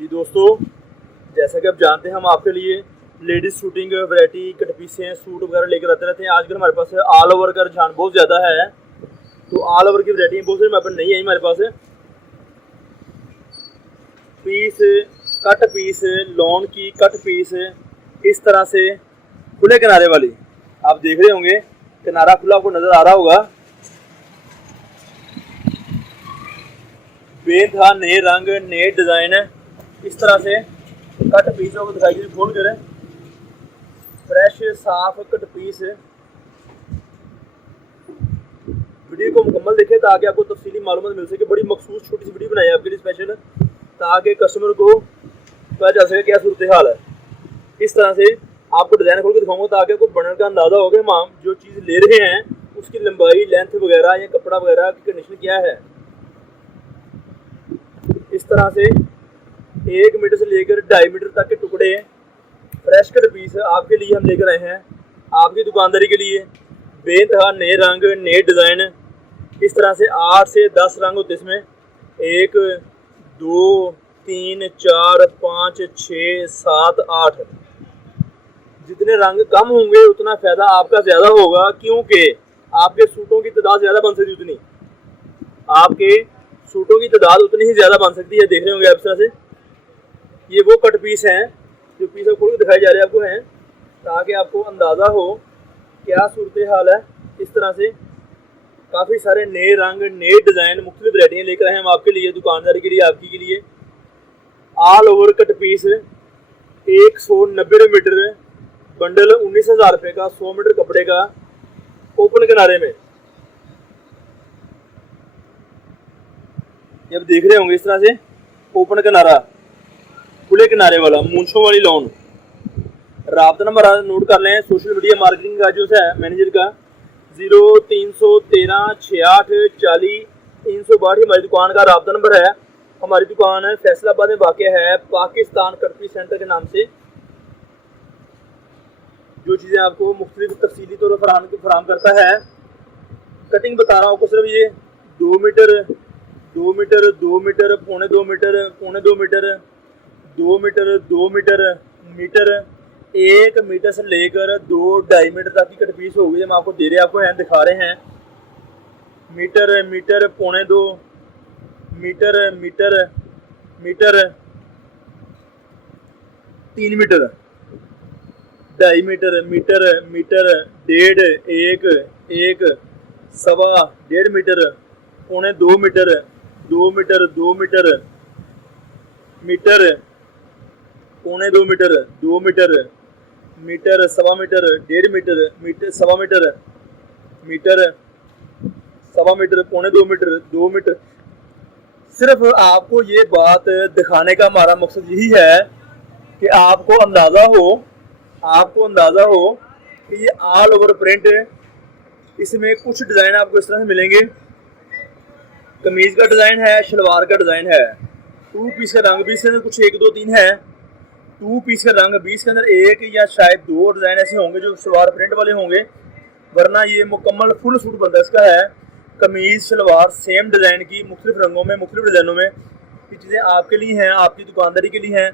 जी दोस्तों, जैसा कि आप जानते हैं हम आपके लिए लेडीज शूटिंग वैरायटी कट पीसें सूट वगैरह लेकर आते रहते हैं। आजकल हमारे पास ऑल ओवर का रुझान बहुत ज़्यादा है, तो ऑल ओवर की वैरायटी बहुत सारी हमारे पास नहीं आई। हमारे पास पीस, कट पीस, लॉन की कट पीस, इस तरह से खुले किनारे वाली आप देख रहे होंगे। किनारा खुला आपको नज़र आ रहा होगा। बेधा नए रंग नए डिज़ाइन, इस तरह से कट पीसों को दिखाई दे खोल कर फ्रेश साफ कट पीस। वीडियो को मुकम्मल देखें ताकि आपको तफसीली मालूमात मिल सके। बड़ी मखसूस छोटी सी वीडियो बनाई है आपके लिए स्पेशल, ताकि कस्टमर को पता चल सके क्या सूरत हाल है। इस तरह से आपको डिज़ाइन खोल के दिखाऊंगा ताकि आपको बनने का अंदाज़ा हो कि हम जो चीज़ ले रहे हैं उसकी लंबाई लेंथ वगैरह या कपड़ा वगैरह की कंडीशन क्या है। इस तरह से 1 मीटर से लेकर 2.5 मीटर तक के टुकड़े फ्रेश कट पीस आपके लिए हम लेकर आए हैं, आपकी दुकानदारी के लिए। बेनतहा नए रंग नए डिज़ाइन, इस तरह से 8 से 10 रंग होते इसमें। 1 2 3 4 5 6 7 8। जितने रंग कम होंगे उतना फ़ायदा आपका ज़्यादा होगा, क्योंकि आपके सूटों की तादाद ज़्यादा बन सकती है। उतनी आपके सूटों की तादाद उतनी ही ज़्यादा बन सकती है। देख रहे होंगे आप इस तरह से ये वो कट पीस हैं जो पीस खोल के दिखाई जा रहे हैं आपको हैं, ताकि आपको अंदाज़ा हो क्या सूरत हाल है। इस तरह से काफ़ी सारे नए रंग नए डिज़ाइन मुख्तलिफ वैरायटियाँ लेकर आए हम आपके लिए, दुकानदारी के लिए, आपकी के लिए। All over cut piece 190 meter bundle 19,000 रुपये का, 100 मीटर कपड़े का, ओपन किनारे में। ये आप देख रहे होंगे इस तरह से ओपन किनारा, खुले किनारे वाला, मूंछों वाली लॉन। राब्ता नंबर नोट कर लें सोशल मीडिया मार्केटिंग का जो है मैनेजर का 0313 68 40 362 हमारी दुकान का राब्ता नंबर है। हमारी दुकान फैसलाबाद में वाक़ है, पाकिस्तान कट पीस सेंटर के नाम से। जो चीज़ें आपको मुख्तलिफ तफसीली तौर पर फराहम करता है। कटिंग बता रहा हूँ आपको, सिर्फ ये 2 मीटर 2 मीटर 2 मीटर पौने 2 मीटर पौने 2 meter 2 meter 2 meter meter 1 meter से लेकर 2-2.5 मीटर तक की कट पीस होगी। हम आपको दे रहे हैं, आपको हैं दिखा रहे हैं। मीटर मीटर पौने 2 meter meter meter 3 meter 2.5 meter meter meter 1.5 1 सवा 1.5 मीटर पौने 2 मीटर 2 मीटर 2 मीटर मीटर पौने 2 मीटर 2 मीटर मीटर सवा मीटर 1.5 मीटर मीटर सवा मीटर मीटर सवा मीटर पौने 2 मीटर 2 मीटर। सिर्फ आपको ये बात दिखाने का हमारा मकसद यही है कि आपको अंदाज़ा हो कि ये ऑल ओवर प्रिंट। इसमें कुछ डिज़ाइन आपको इस तरह से मिलेंगे। कमीज़ का डिज़ाइन है, शलवार का डिज़ाइन है। 2 पीस का रंग 20 के अंदर कुछ 1 2 3 है। 2 पीस का रंग 20 के अंदर 1 या शायद 2 डिज़ाइन ऐसे होंगे जो शलवार प्रिंट वाले होंगे, वरना ये मुकम्मल फुल सूट बनता इसका है। कमीज़ शलवार सेम डिज़ाइन की मुख्तलिफ रंगों में मुख्तलिफ डिज़ाइनों में ये चीज़ें आपके लिए हैं, आपकी दुकानदारी के लिए हैं।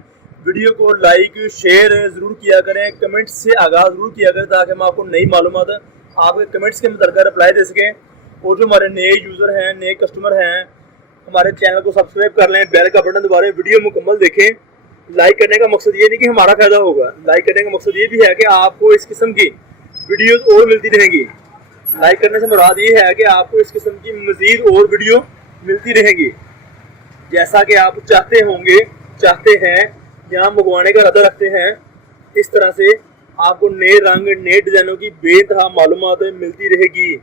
वीडियो को लाइक शेयर ज़रूर किया करें, कमेंट्स से आगाज़ ज़रूर किया करें ताकि हम आपको नई मालूमात आपके कमेंट्स के मुताबिक रिप्लाई दे सकें। और जो हमारे नए यूज़र हैं, नए कस्टमर हैं, हमारे चैनल को सब्सक्राइब कर लें, बेल का बटन दबा लें, वीडियो मुकम्मल देखें। लाइक करने का मकसद ये नहीं कि हमारा फ़ायदा होगा, लाइक करने का मकसद ये भी है कि आपको इस किस्म की वीडियोज़ और मिलती रहेंगी। लाइक करने से मुराद ये है कि आपको इस किस्म की मज़ीद और वीडियो मिलती रहेंगी, जैसा कि आप चाहते हैं या मंगवाने का इरादा रखते हैं। इस तरह से आपको नए रंग नए डिज़ाइनों की बेतहा मालूमात मिलती रहेगी।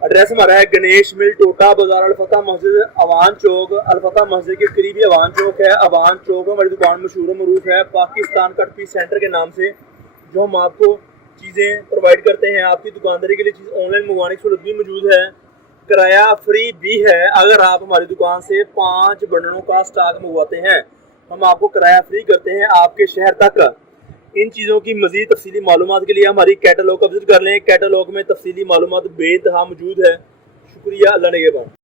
एड्रेस हमारा है गणेश मिल, टोटा बाजार, अलफता मस्जिद, अवान चौक। अलफता मस्जिद के करीब ही अवान चौक है। अवान चौक में हमारी दुकान मशहूर मरूफ है, पाकिस्तान कट पीस सेंटर के नाम से। जो हम आपको चीज़ें प्रोवाइड करते हैं, आपकी दुकानदारी के लिए चीज़ ऑनलाइन मंगवाने की सूरत भी मौजूद है, किराया फ्री भी है। अगर आप हमारी दुकान से 5 बंडलों का स्टॉक मंगवाते हैं, हम आपको किराया फ्री करते हैं आपके शहर तक। इन चीज़ों की मज़ीद तफसीली मालूमात के लिए हमारी कैटलॉग का विजिट कर लें। कैटलॉग में तफसीली मालूमात बेइंतहा मौजूद है। शुक्रिया, अल्लाह निगहबान।